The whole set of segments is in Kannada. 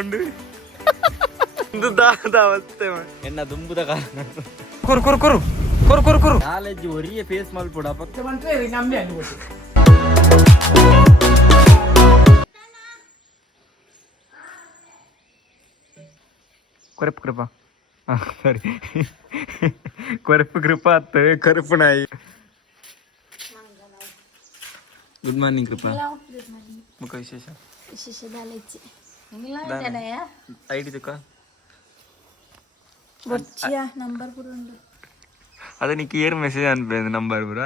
ಉಂಡು ಅವಸ್ಥೆ ಎನ್ನ ದುಂಬುದ ಕುರು ಕುರು ಕುರು ಕುರು ಕುರು ಕುರು ಕಾಲೇಜ್ ಒರಿಯ ಫೇಸ್ ಮಲ್ಪುಡ ಪಕ್ಕ ನಮ್ಮೆ ಕೊರಪು ಕೃಪ ಸಾರಿ ಕೊರಪು ಕೃಪ ಆತ ಕರುಪು ನಾಯಿ. ಗುಡ್ ಮಾರ್ನಿಂಗ್ ಕೃಪಾ. ಮುಖ ವಿಶೇಷ ಐಡಿ ತುಕ ಅದ ನೀಕ್ ಏರ್ ಮೆಸೇಜ್ ಅನ್ಬೇಕು ನಂಬರ್ ಪುರ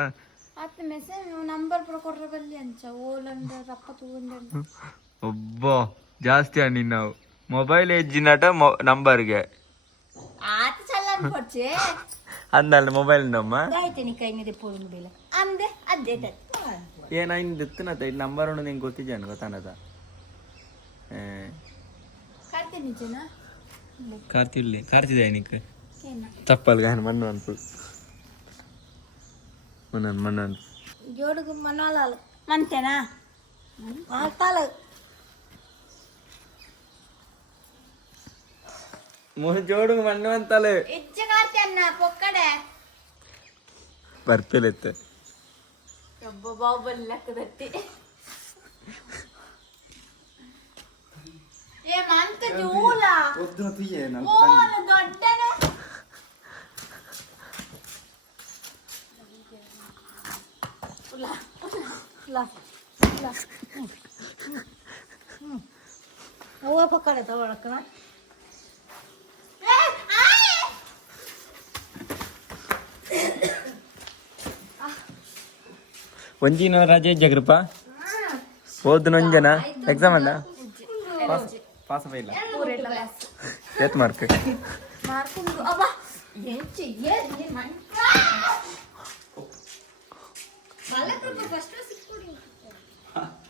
ಒಬ್ಬ ಜಾಸ್ತಿ ಅಣ್ಣಿ ನಾವು ಮೊಬೈಲ್ ಎಜ್ಜಿನಟ ನಂಬರ್ಗೆ ಅಂದಲ್ಲ ಮೊಬೈಲ್ ನಮ್ಮ ಏನಾಯ್ತು ಎತ್ತನತ ಇದು ನಂಬರ್ ಉಂಡು ನಿಂಗೆ ಗೊತ್ತಿದ್ದಾನೆ ಗೊತ್ತಾನದ ಕಾರ್ತಿರ್ಲಿ ಕಾರ್ತಿದ್ದೆ ನಿಕ್ ತಪ್ಪಲ್ ಗಾನ ಮಣ್ಣು ಅನ್ಪು ಮಣ್ಣನ್ ಮಣ್ಣನ್ ಜೋಡುಗು ಮಣ್ಣಾಲ ಮಂತೇನಾ ಮಾತಾಲ ಜೋಡುಗು ಮಣ್ಣು ಅಂತಲೆ ಇಜ್ಜ ಕಾರ್ತಿಯನ್ನ ಪೊಕ್ಕಡೆ ಬರ್ತಿಲೆತ್ತೆ ಒಬ್ಬ ಬಾಬಲ್ ಲೆಕ್ಕದಟ್ಟಿ ಏ ಮಂತ ಜೂಲ ಒದ್ದು ತಿಯೆ ನಾನು ಓಲ ದೊಡ್ಡನೆ ಉಲಾ ಉಲಾ ಉಲಾ ಓ ಪಕ್ಕಡೆ ತವಳಕನ ಒಂದಿನ ರಜೆ ಜಗ್ರಪ್ಪ ಓದ್ ನೊಂಜನ ಎಕ್ಸಾಮ್ ಅಲ್ಲ ಪಾಸ್ ಇಲ್ಲ ಏತ್ ಮಾರ್ಕ್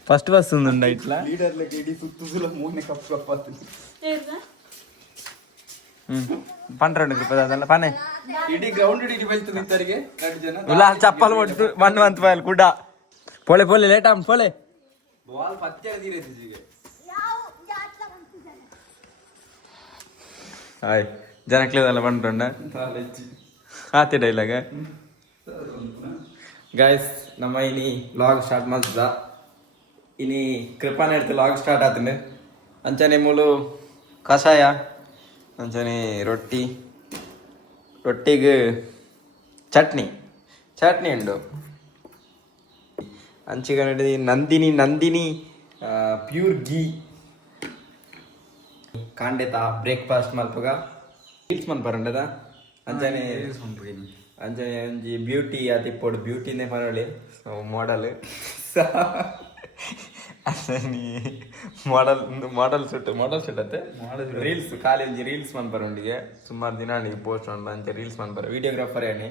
ಫಸ್ಟ್ ಬಸ್ ఉందండి ఇట్లా లీడర్లకి ఇడి సుత్తుసుల మూనే కప్పు కప్పాతుంది పంటరండి కృపద ಅದಲ್ಲ ಪಾನೆ ಇಡಿ ಗ್ರೌಂಡ್ ಇಡಿ ಬೆಳ್ತು ನಿಂತರಿಗೆ 2 ಜನ ಇಲ್ಲ ಚಪ್ಪಲ್ ಒಟ್ಟು 1 ಪಾಯಲ್ ಕುಡ ಪೋಳೆ ಪೋಳೆ ಲೇಟ್ ಆಮ್ ಪೋಳೆ ಬಾಲ್ ಪತ್ತೆ ದಿರೆ ತಿಜಿಗೆ ಹಾಯ್ ಜನಕ್ಲೇದಲ್ಲ ಬಂದ್ರಂಡ ಆತೆ ಡೈಲಾಗ ಗೈಸ್ ನಮ್ಮ ಇನಿ ವ್ಲಾಗ್ ಸ್ಟಾರ್ಟ್ ಮಾಡ್ದ ಇನಿ ಕೃಪಾನ ಇಡ್ತು ವ್ಲಾಗ್ ಸ್ಟಾರ್ಟ್ ಆತಂಡೆ ಅಂಚನೆ ಮೂಲು ಕಷಾಯ ಅಂಚನೆ ರೊಟ್ಟಿಗೆ ಚಟ್ನಿ ಉಂಡು ಅಂಚಿಗ ನಡಿ ನಂದಿನಿ ಪ್ಯೂರ್ ಗೀ ಕಾಂಡೆತ ಬ್ರೇಕ್ಫಾಸ್ಟ್ ಮಲ್ಪಗ ರೀಲ್ಸ್ ಮನ್ಪರಂಡದ ಅಂಚನೆ ಒಂಜಿ ಬ್ಯೂಟಿ ಆತಿಪ್ಪೋಡು ಬ್ಯೂಟಿನೇ ಪರವಳಿ ಮಾಡೆಲ್ ಮಾಡೆಲ್ ಸೆಟ್ ಅತ್ತೆ ರೀಲ್ಸ್ ಖಾಲಿ ಒಂಜಿ ರೀಲ್ಸ್ ಮನ್ಪರೊಂಡಿಗೆ ಸುಮಾರು ದಿನ ಅಲ್ಲಿಗೆ ಪೋಸ್ಟ್ ಮಾಡ್ಬ ಅಂಚೆ ರೀಲ್ಸ್ ಮನ್ಪರ ವಿಡಿಯೋಗ್ರಾಫರ್ ಏನಿ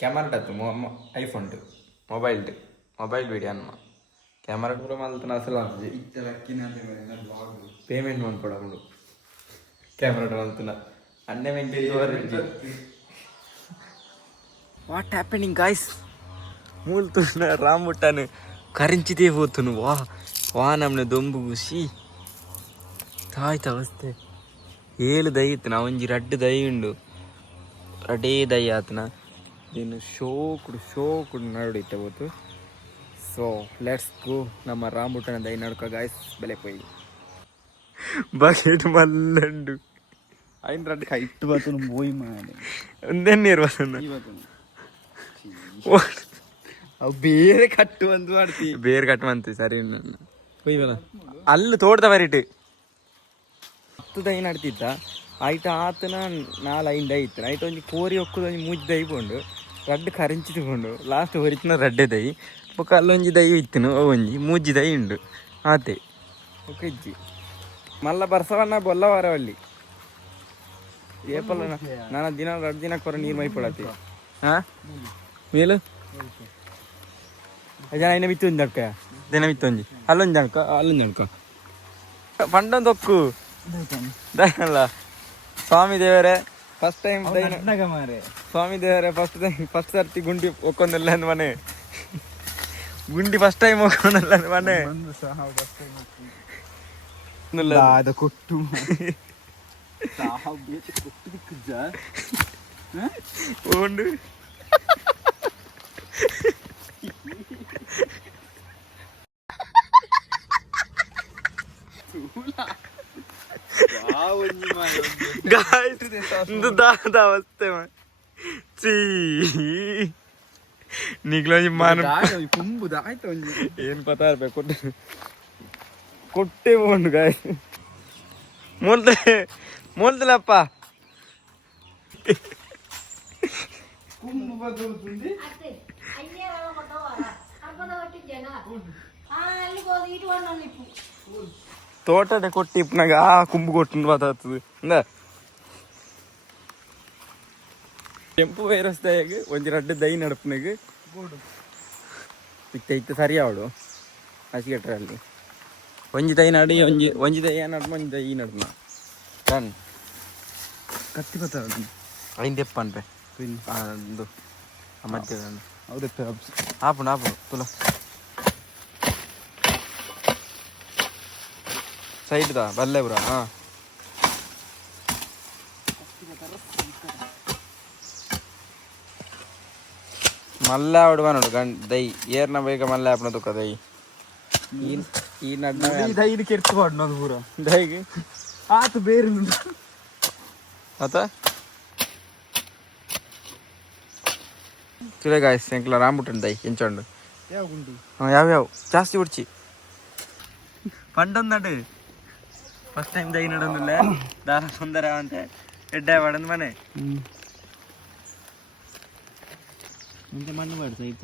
ಕ್ಯಾಮರಾ ಐಫೋನ್ ಮೊಬೈಲ್ ವಿಡಿಯೋ ಅನ್ಮ ಕ್ಯಾಮರಾ ಕೂಡ ಮಲ್ತನ ಅಸಲ ಪೇಮೆಂಟ್ ಮಾಡ್ಕೊಡು ಕ್ಯಾಮರಾ ಮಲ್ತನ अन्य వాట్ హ్యాపెనింగ్ గాయ్స్ మూలుతున్న రాముట్టాను కరించితే పోతును వా నమ్న దొంಬು ಖುಷಿ ತಾಯ್ತ ಅವಸ್ಥೆ ಏಳು ದೈ ಇತ್ತು ನಾ ಒಂಜಿ ರಡ್ಡು ದೈ ಉಂಡು ರಡೇ ದೈ ಆತನ ಇನ್ನು ಶೋಕುಡು ನಡುಡಿತ್ತ ಹೋತು ಸೊ ಲೆಟ್ಸ್ ಗೋ ನಮ್ಮ ರಾಮುಟ್ಟನ ದೈ ನಡ್ಕೊ ಗಾಯ್ಸ್ ಬೆಲೆ ಪೋಯಿ ಬಕೆಟ್ ಮಲ್ಲಂಡು ಐನ್ ರಡ್ಡು ಕೈಟ್ಟು ಬರ್ತನು ಬೋಯ್ ಮಾಡಿ ಒಂದೇನು ನೀರು ಬರ್ತನು ಅವು ಬೇರೆ ಕಟ್ಟು ಒಂದು ಮಾಡ್ತಿ ಬೇರೆ ಕಟ್ಟು ಮಾಡ್ತೀವಿ ಸರಿ ಕೊಯ್ವಲ್ಲ ಅಲ್ಲಿ ತೋಟದ ಬರಿಟ್ಟು 10 ದೈ ನಡ್ತಿತ್ತ ಐಟ ಆತನ 4 5 ದೈ ಇತ್ತು ಐಟ ಒಂಜಿ ಕೋರಿ ಒಕ್ಕುದು ಒಂಜಿ 3 ದೈ ಕೊಂಡು ರಡ್ಡು ಕರಿಂಚಿತ್ಕೊಂಡು ಲಾಸ್ಟ್ ಹೊರಿತಿನ ರಡ್ಡೆ ದೈ ಬೊಕ್ಕ ಅಲ್ಲೊಂಜಿ ದೈ ಇತ್ತನು ಒಂಜಿ 3 ದೈ ಉಂಡು ಆತೆ ಒಕ್ಕ ಇಜ್ಜಿ ಮಲ್ಲ ಬರ್ಸವನ್ನ ಬೊಲ್ಲ ವರವಲ್ಲಿ ಏಪಲ್ಲ ನಾನು ದಿನ 2 ದಿನ ಕೊರ ನೀರು ಮೈಪಡತಿ ಹಾಂ ಮೇಲು ಜನ ಇನ್ನ ಬಿತ್ತು ಒಂದು ಅಕ್ಕ ದಿನ ಬಿತ್ತು ಒಂಜಿ ಅಲ್ಲೊಂದು ಜನಕ ಪಂಡೊಂದು ಒಕ್ಕು ಅಲ್ಲ ಸ್ವಾಮಿ ದೇವರೇ ಫಸ್ಟ್ ಟೈಮ್ ಸ್ವಾಮಿ ದೇವರೇ ಫಸ್ಟ್ ಸರ್ತಿ ಗುಂಡಿ ಒಕ್ಕೊಂದಿಲ್ಲ ಅಂದ ಮನೆ ಗುಂಡಿ ಫಸ್ಟ್ ಟೈಮ್ ಒಕ್ಕೊಂದಿಲ್ಲ ಅಂದ ಮನೆ ada kottu tahap bete kottu dikja ഉണ്ട് അവസ്ഥ ನಿಗ್ಲ ಮಾನ ಏನ್ ಪತಾ ಇರ್ಬೇಕು ಕೊಟ್ಟೆ ಹೋಂಡು ಗಾಯ ಮೋಲ್ತಲಪ್ಪ ತೋಟಡೆ ಕೊಟ್ಟಿ ಇಪ್ಪನಾಗ ಆ ಕುಂಬು ಕೊಟ್ಟು ಬತ್ತಾಗ್ತದೆ ಇಂದ ಕೆಂಪು ವೈರಸ್ದಾಯಾಗ ಒಂಜಿ ರಡ್ಡು ದೈ ನಡಪನಾಗ ಇತ್ತ ಸರಿ ಅವಳು ಹಸಿಗೆಟ್ರೆ ಅಲ್ಲಿ ಒಂಜಿ ದೈ ನಡಿ ಒಂಜಿ ದೈ ನಡ್ಮ ಒಂಜಿ ದೈ ನಡ್ಮ ರನ್ ಕತ್ತಿ ಬತ್ತ ಐಂದೆಪ್ಪ ಅನ್ಪೆ ಒಂದು ಮಧ್ಯ ಹೌದಪ್ಪ ಆಪುಣ ತುಲ ಸೈಡ್ದಾ ಬಲ್ಲೆ ಬ್ರಾ ಹಾಂ ಮಲ್ಲ ಹೊಡ್ಬಾನೋಡು ದೈ ಏರ್ನ ಬೇಗ ಮಲ್ಲ ಆಪಣ ತುಕ್ಕ ದೈ ಈ ನಡ್ನ ದೈದು ಕೆರ್ತು ಮಾಡ್ನದು ಪೂರ ದೈಗೆ ಆತ ಬೇರೆ ಆತ ತುಲೆ ಗಾಯ್ಸ್ ಎಂಕ್ಲ ರಾಂಬುಟನ್ ದೈ ಎಂಚಂಡು ಯಾವ ಗುಂಡು ಯಾವ್ಯಾವ ಜಾಸ್ತಿ ಉಡ್ಚಿ ಪಂಡೊಂದು ಫಸ್ಟ್ ಟೈಮ್ ದೈ ನಡೊಂದಿಲ್ಲ ದಾರ ಸುಂದರ ಅಂತ ಎಡ್ಡೆ ಮಾಡಂದು ಮನೆ ಮುಂದೆ ಮಣ್ಣು ಮಾಡು ಸೈಡ್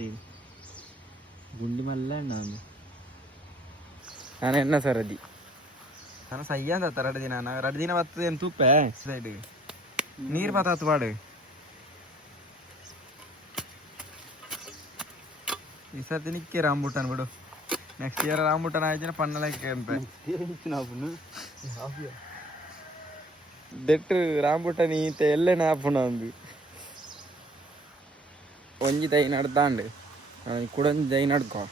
ಗುಂಡಿ ಮಲ್ಲ ನಾನು ಎನ್ನ ಸರದಿ ನಾನು ಸಯ್ಯ ಅಂತ ಎರಡು ದಿನ ನಾನು 2 ದಿನ ಬರ್ತದೆ ಏನು ತುಪ್ಪೆ ಸೈಡ್ ನೀರು ಬತ್ತಾತು ಬಾಡು ಈ ಸರ್ತಿ ನಿಕ್ಕೆ ರಾಂಬುಟಾನ್ ಬಿಡು ನೆಕ್ಸ್ಟ್ ಇಯರ್ ರಾಂಬುಟಾನ್ ಆಯ್ತು ಪಣ್ಣಲಕ್ಕೆ ಅಂತ ದೆಟ್ಟು ರಾಂಬುಟಾನ್ ಈತ ಎಲ್ಲೇ ನಾಪುಣ ಅಂದು ಒಂಜಿ ದೈ ನಡ್ದಾಂಡು ಕುಡೊಂದು ದೈ ನಡ್ಕೊ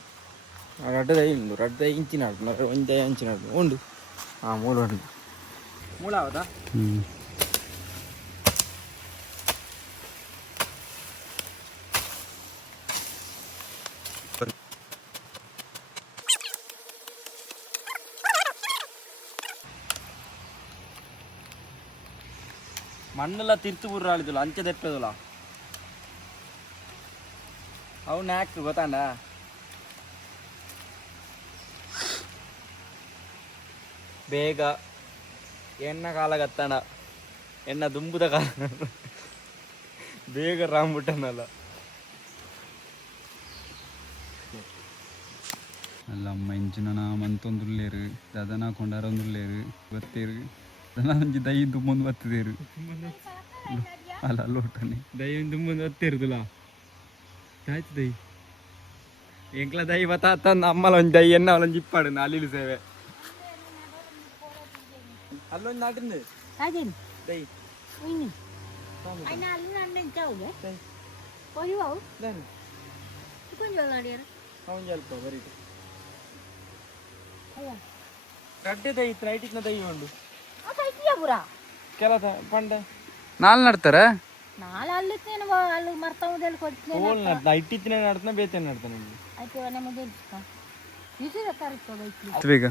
ರಡ್ಡು ದೈ ಉಂಡು 2 ದೈ ಇಂಚಿ ನಡ್ದು ಒಂಜಿ ದೈ ಇಂಚಿ ನಡ್ದು ಉಂಡು ಹಾಂ ಮೂಳು ಉಂಡು ಮೂಳ ಹೌದಾ ಮಣ್ಣೆಲ್ಲ ತಿರ್ತು ಬುರ್ರ ಆಳಿದಿಲ್ಲ ಅಂಚೆ ತೆಪ್ಪದಿಲ್ಲ ಅವು ನಾಕ್ ಗೊತ್ತಾಂಡ ಬೇಗ ಎಣ್ಣ ಕಾಲ ಗತ್ತಾಂಡ ಎಣ್ಣ ದುಂಬುದ ಕಾಲ ಬೇಗ ರಾಂಬುಟ್ಟನಲ್ಲ ಅಲ್ಲ ಅಮ್ಮ ಇಂಚಿನ ಮಂತೊಂದುಲ್ಲೇರು ದದನ ಕೊಂಡಾರೊಂದುಲ್ಲೇರು ಬತ್ತೇರು ದನ ಒಂಜಿ ದೈ ದುಮ್ಮೊಂದು ಬತ್ತದೇರು ಅಲ್ಲ ಲೋಟನೆ ದೈ ದುಮ್ಮೊಂದು ಬತ್ತೇರುದಿಲ್ಲ ಆಯ್ತು ದೈ ಎಂಕ್ಲ ದೈ ಬತ್ತಾತಂದು ಅಮ್ಮಲ ಒಂಜಿ ದೈ ಎನ್ನ ಅವಳೊಂದು ಜಿಪ್ಪಾಡು ಅಲ್ಲಿ ಸೇವೆ ಅಲ್ಲೊಂದು ನಾಟಿಂದು ದೈ ಅವನ್ ಸ್ವಲ್ಪ ಬರೀ ಗಡ್ಡೆ ದೈ ಇತ್ತು ನೈಟಿನ ದೈ ಉಂಡು ಕೆಲ ಪಂಡ ನಾಲ್ ನಡ್ತಾರ ಇಟ್ಟಿತ್ತಿನ ನಡ್ತಾನ ಬೇತೆ ನಡ್ತಾನೆ ಬೇಗ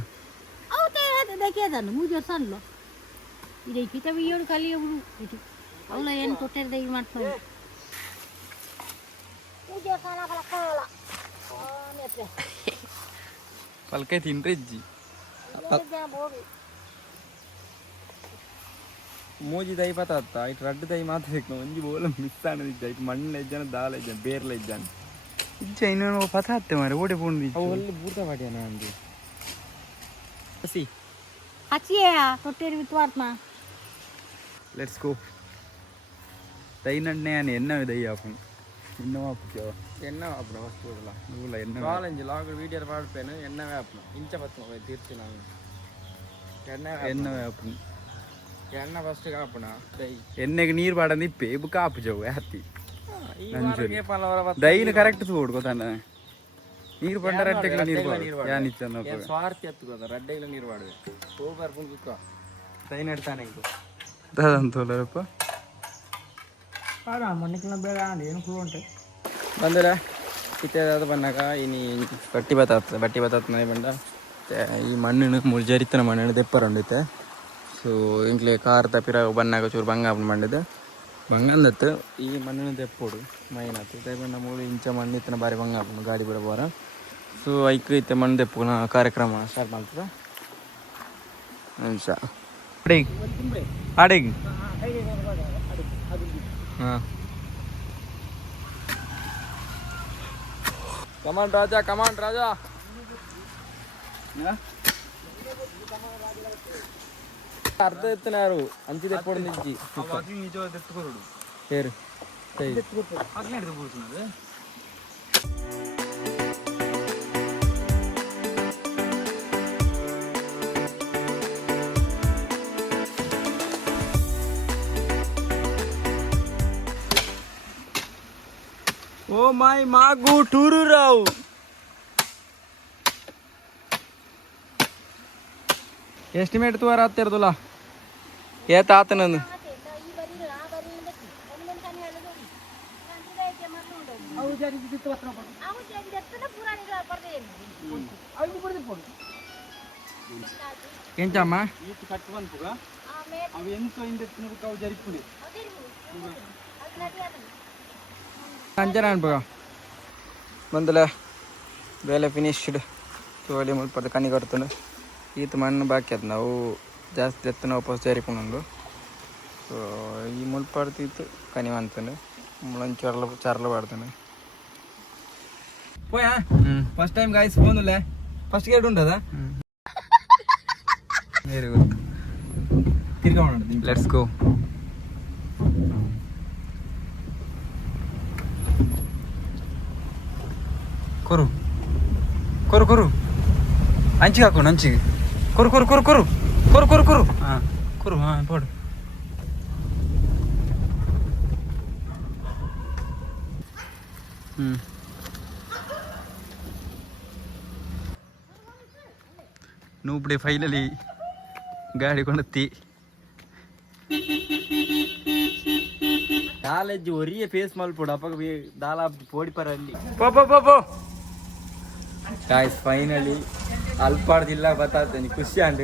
ಪಲ್ಕೈ ತಿನ್ರಿ ಇಜ್ಜಿ ಮೂಜಿ ದೈ ಪತ್ತಾತ್ತ ಇಟ್ಟು 2 ದೈ ಮಾತ್ರ ಒಂಜಿ ಬೋಲ ಮಿಸ್ ಅನ್ನದಿದ್ದ ಇಟ್ಟು ಮಣ್ಣ ಇದ್ದಾನೆ ದಾಲ ಇದ್ದಾನೆ ಬೇರ್ಲ ಇದ್ದಾನೆ ಇಜ್ಜ ಇನ್ನೊಂದು ಪತ್ತಾತ್ತೆ ಮಾರೆ ಓಡಿ ಪೋಂಡು ಅವು ಒಳ್ಳೆ ಬೂರ್ತ ಪಾಟ್ಯಾನ ಅಂದು ಹಸಿ ಹಚ್ಚಿಯಾ ತೊಟ್ಟೇರಿ ವಿತ್ವಾರ್ತ್ಮ ಲೆಟ್ಸ್ ಗೋ ದೈ ನಡ್ನೆ ಅನ್ ಎನ್ನ ದೈ ಆಪುನ್ ಇನ್ನೂ ಆಪುಕ್ಯವ ಎನ್ನ ಆಪುನ ಫಸ್ಟ್ ಹೋಗಲ್ಲ ನೂಲ ಎನ್ನ ಕಾಲೇಜ್ ಲಾಗ್ ವೀಡಿಯೋ ಮಾಡ್ಪೇನು ಎನ್ನವೇ ಆಪುನ ಇಂಚ ಬತ್ತು ತೀರ್ಚಿ ನಾನು ಎನ್ನವೇ ಆಪುನ್ ಎಣ್ಣ ಫಸ್ಟ್ ಆಪುನ ದೈ ಎಣ್ಣೆಗೆ ನೀರು ಬಾಡಂದು ಇಪ್ಪೆ ಬುಕ್ಕ ಆಪು ಜವು ಹತ್ತಿ ಈ ವಾರಕ್ಕೆ ಪಲವರ ದೈನ ಕರೆಕ್ಟ್ ತೋಡು ಗೊತ್ತಾನ ನೀರು ಬಂಡ ರಡ್ಡೆಗಳ ನೀರು ಯಾನಿತ್ತು ಸ್ವಾರ್ಥಿ ಹತ್ತು ರಡ್ಡೆಗಳ ನೀರು ಮಾಡುವೆ ಹೋಗಾರ್ ಕುಂಕುಕ್ಕ ಟ್ರೈನ್ ಇಡ್ತಾನೆ ಇದು ಅದಂತಲ್ಲಪ್ಪ ಮಣ್ಣಿನ ಬೇಡ ಏನು ಫುಲ್ ಉಂಟು ಬಂದರೆ ಕಿತ್ತೇದಾದ ಬಂದಾಗ ಇನಿ ಬಟ್ಟಿ ಬತ್ತಾತ್ ಮನೆ ಬಂದ ಈ ಮಣ್ಣಿನ ಜರಿತನ ಮಣ್ಣಿನ ದೆಪ್ಪರುಂಡಿತ್ತೆ ಸೊ ಇಂಕ್ಲೆ ಕಾರ್ ತಪ್ಪಿರ ಬನ್ನಾಗ ಚೂರು ಬಂಗ ಮಾಡಿದೆ ಬಂಗಂದತ್ತು ಈ ಮಣ್ಣಿನ ದೆಪ್ಪೋಡು ಮೈನ್ ಆಯ್ತು ದಯಬಂದ 3 ಇಂಚ ಮಣ್ಣು ಇತ್ತನ ಬಾರಿ ಬಂಗ ಹಾಕೊಂಡು ಗಾಡಿ ಬಿಡ ಬೋರ ಸೊ ಐಕ್ ಇತ್ತೆ ಮಣ್ಣು ದೆಪ್ಪುನ ಕಾರ್ಯಕ್ರಮ ಸ್ಟಾರ್ಟ್ ಮಾಡ್ತದ ನಿಮಿಷ ಅಡಿಗೆ ಹಾಂ ಕಮಾಂಡ್ ರಾಜಾ ಅರ್ಧ ಎತ್ತನ ಯಾರು ಅಂಚಿದೆ ಕೊಡ ನಿಜ್ಜಿ ಹೇರು ಓ ಮೈ ಮಾಗು ಟೂರು ರಾವ್ ಎಸ್ಟಿಮೇಟ್ ತುವಾರ ಹತ್ತಿರದಲ್ಲ ಏತ ಆತ ನಂದು ಎಂಚಮ್ಮ ಅಂಜನ ಅನ್ಪಗ ಬಂದಲ ಬೇಲೆ ಫಿನಿಶ್ಡ್ ತೋಲಿ ಮುಲ್ಪದ ಕಣ್ಣಿ ಕಟ್ತಂಡು ಈತ ಮಣ್ಣು ಬಾಕಿ ಅದು ನಾವು ಜಾಸ್ತಿ ಎತ್ತನ ವಾಪಸ್ ಜಾರಿಕೊಂಡು ಸೊ ಈ ಮುಲ್ಪಡ್ತಿತ್ತು ಕನಿ ಅಂತಂಡು ಮುಳನ್ ಚರ್ಲ ಪಾಡ್ತಾನೆ పోయా ఫస్ట్ టైం గాయ్స్ ఫోన్లే ఫస్ట్ గేట్ ఉంటుందా వెరీ గుడ్ తిరిగా ఉండండి లెట్స్ గో కొరు కొరు కొరు అంచి కాకు నంచి కొరు కొరు కొరు కొరు కొరు కొరు కొరు కొరు పోడు నువ్వు ఇప్పుడే ఫైనలీ ಗಾಡಿ ಕೊಂಡತ್ತಿ ಕಾಲೇಜ್ ಒರಿಯ ಫೇಸ್ ಮಲ್ಪೋಡು ಅಪ್ಪ ದಾಲ ಪೋಡಿ ಪರ ಅಲ್ಲಿ ಪೋ ಗಾಯ್ಸ್ ಫೈನಲಿ ಅಲ್ಪಾಡ್ದಿಲ್ಲ ಬತ್ತಾತನಿ ಖುಷಿ ಅಂಡ್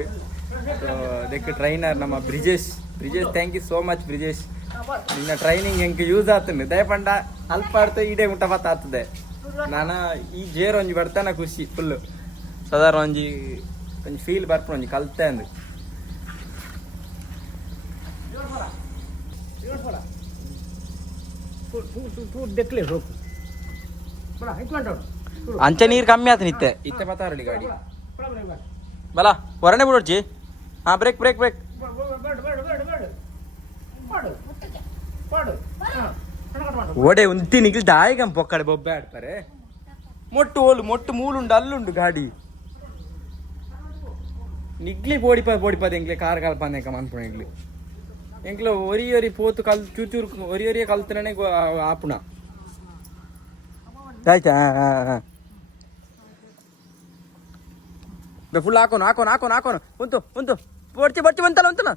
ಸೊ ಅದಕ್ಕೆ ಟ್ರೈನರ್ ನಮ್ಮ Brijesh thank you so much Brijesh ನಿನ್ನ ಟ್ರೈನಿಂಗ್ ಹೆಂಗೆ ಯೂಸ್ ಆಗ್ತದೆ ದಯಪಂಡ ಅಲ್ಪಾಡ್ತ ಇಡೇ ಊಟ ಬತ್ತಾಗ್ತದೆ ನಾನು ಈ ಜೇರ್ ಒಂಜಿ ಬರ್ತಾನ ಖುಷಿ ಫುಲ್ಲು ಸಾಧಾರಣ ಒಂಜಿ కొంచెం ఫీల్ బర్పడు కొంచెం కలుతే అంది ಅಂಚೆ ನೀರು ಕಮ್ಮಿ ಆತ ಇತ್ತೆ ಬತ್ತಾರಳಿ ಗಾಡಿ ಬಲ ಹೊರನೆ ಬಿಡೋಡ್ಚಿ ಹಾಂ ಬ್ರೇಕ್ ಬ್ರೇಕ್ ಬ್ರೇಕ್ ಓಡೆ ಉಂತಿ ನಿಗಿಲ್ ದಾಯಿಗಂ ಪೊಕ್ಕಡೆ ಬೊಬ್ಬೆ ಆಡ್ತಾರೆ ಮೊಟ್ಟು ಮೂಲುಂಡು ಅಲ್ಲುಂಡು ಗಾಡಿ ನಿಗ್ಲಿ ಪೋಡಿಪದ ಎಂಗ್ಲೆ ಕಾರ್ ಕಲ್ಪನೆ ಮನ್ಪುಣ ಎಂಗ್ಲ ಒರಿ ಪೋತು ಕಲ್ ಚೂಚೂರು ಒರಿಯ ಕಲ್ತನೇ ಆಪುಣ ಆಯ್ತಾ ಫುಲ್ ಹಾಕೋನು ಉಂಟು ಬರ್ಚಿ ಬಂತಲ್ಲ ಉಂಟನ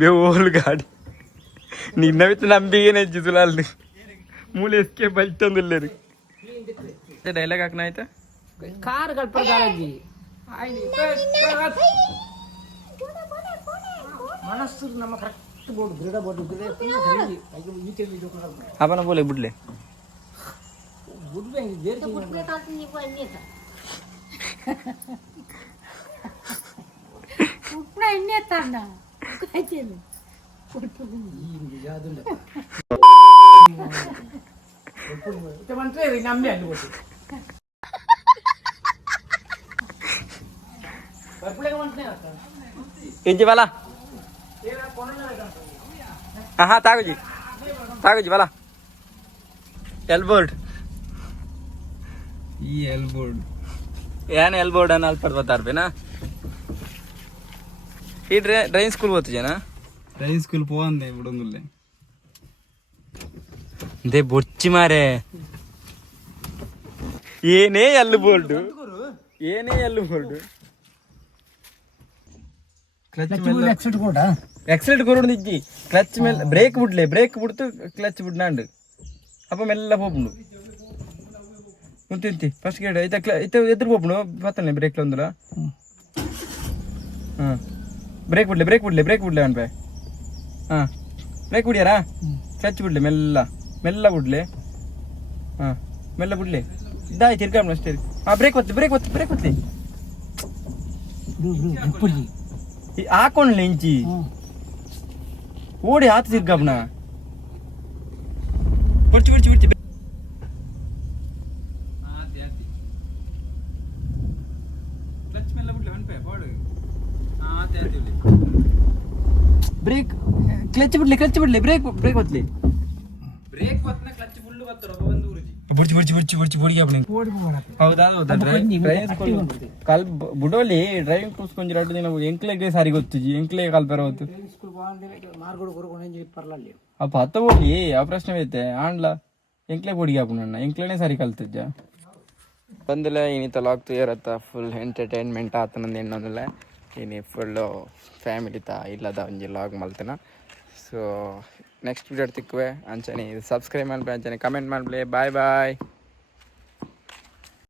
ಬೇವೋಲ್ ಗಾಡಿ ನಿನ್ನವಿತ್ತು ನಂಬಿಗೇನೆ ಜಿಸುಲಾಲ್ದು ಮೂಲೆ ಎಸ್ಕೆ ಬಲ್ತಂದಿಲ್ಲರು ಡೈಲಾಗ್ ಹಾಕ್ನ ಆಯ್ತಾ ಕಾರ್ ಕಲ್ಪಿ ಮನಸ್ಸು ನಮ್ಮ ಕರೆಕ್ಟ್ ಬೋರ್ಡ್ ದೃಢ ಬೋರ್ಡ್ ಅವನ ಬೋಲೆ ಬಿಡ್ಲೆ ಎಣ್ಣೆ ತಂಡ ఇంచి బల తాగుజీ బల ಎಲ್ಬೋರ್ಡ್ ಈ ಎಲ್ಬೋರ್ಡ್ ಏನ್ ಎಲ್ಬೋರ್ಡ್ ಅನ್ನ ಅಲ್ಪ ಬರ್ತಾರ ಬೇನಾ ಈ ಡ್ರೈವಿಂಗ್ ಸ್ಕೂಲ್ ಓದ್ತಿದ್ದೇನಾ ಡ್ರೈವಿಂಗ್ ಸ್ಕೂಲ್ ಪೋಂದೆ ಬಿಡೊಂದುಲ್ಲೆ ದೇ ಬೊಚ್ಚಿ ಮಾರೆ ಏನೇ ಎಲ್ಲಿ ಬೋಲ್ಡು ಎಕ್ಸಲೆಟ್ ಕೊರೋಡು ನಿಜ್ಜಿ ಕ್ಲಚ್ ಮೇಲೆ ಬ್ರೇಕ್ ಬಿಡ್ತು ಕ್ಲಚ್ ಬಿಡ್ನಾಂಡು ಅಪ್ಪ ಮೆಲ್ಲ ಹೋಗ್ಬಿಡು ಮುಂತಿ ಫಸ್ಟ್ ಗೇಟ್ ಎದುರು ಹೋಗ್ಬಿಡು ಬತ್ತಾನೆ ಬ್ರೇಕ್ ಒಂದಲ್ಲ ಹಾಂ ಬ್ರೇಕ್ ಬಿಡ್ಲೆ ಅನ್ಬೆ ಹಾಂ ಬ್ರೇಕ್ ಬಿಡ್ಯಾರಾ ಕ್ಲಚ್ ಬಿಡ್ಲೆ ಮೆಲ್ಲ ಬಿಡ್ಲೆ ಹಾಂ ಮೆಲ್ಲ ಬಿಡ್ಲೆ ಇದಾಯ್ತು ತಿರ್ಗಾಡ್ನು ಅಷ್ಟೇ ಹಾಂ ಬ್ರೇಕ್ ಒತ್ತಿ ಹಾಕೊಂಡ್ಲೆ ಇಂಚಿ ಓಡಿ ಆತ ತಿರ್ಗಾಬ್ನ ಬಿಡ್ಚಿ ಬ್ರೇಕ್ ಕ್ಲಚ್ ಬಿಡ್ಲಿ ಬ್ರೇಕ್ ಒತ್ಲಿ ಕಾಲ್ ಬುಡೋಲಿ ಡ್ರೈವಿಂಗ್ ಕೂಸ್ಕೊಂಡ್ 2 ದಿನ ಎಂಕ್ಲೆಗೆ ಸಾರಿ ಗೊತ್ತಿಜಿ ಎಂಕ್ಲೆ ಕಾಲ್ ಬೇರೆ ಹೋತು ಅಪ್ಪ ಹತ್ತ ಹೋಗ್ಲಿ ಆ ಪ್ರಶ್ನೆ ಐತೆ ಆಂಡ್ಲ ಎಂಕ್ಲೆ ಕೊಡಿಗೆ ಹಾಕು ನನ್ನ ಎಂಕ್ಲೆನೇ ಸಾರಿ ಕಲ್ತಿದ್ದ ಬಂದಿಲ್ಲ ಇನ್ನಿತಲ್ಲ ಆಗ್ತು ಇರತ್ತ ಫುಲ್ ಎಂಟರ್ಟೈನ್ಮೆಂಟ್ ಆತ ನಂದು ಇನ್ನೊಂದಿಲ್ಲ ಇನ್ನು ಫುಲ್ಲು ಫ್ಯಾಮಿಲಿ ಇಲ್ಲದ ಒಂಜಿ ಲಾಗ್ ಮಲ್ತೇನ ಸೊ ನೆಕ್ಸ್ಟ್ ವಿಡಿಯೋ ತಿಕ್ಕುವೆ ಅಂಚನೆ ಸಬ್ಸ್ಕ್ರೈಬ್ ಮಾಡ್ಬೇ ಅಂಚನೆ ಕಮೆಂಟ್ ಮಾಡ್ಬೇ ಬಾಯ್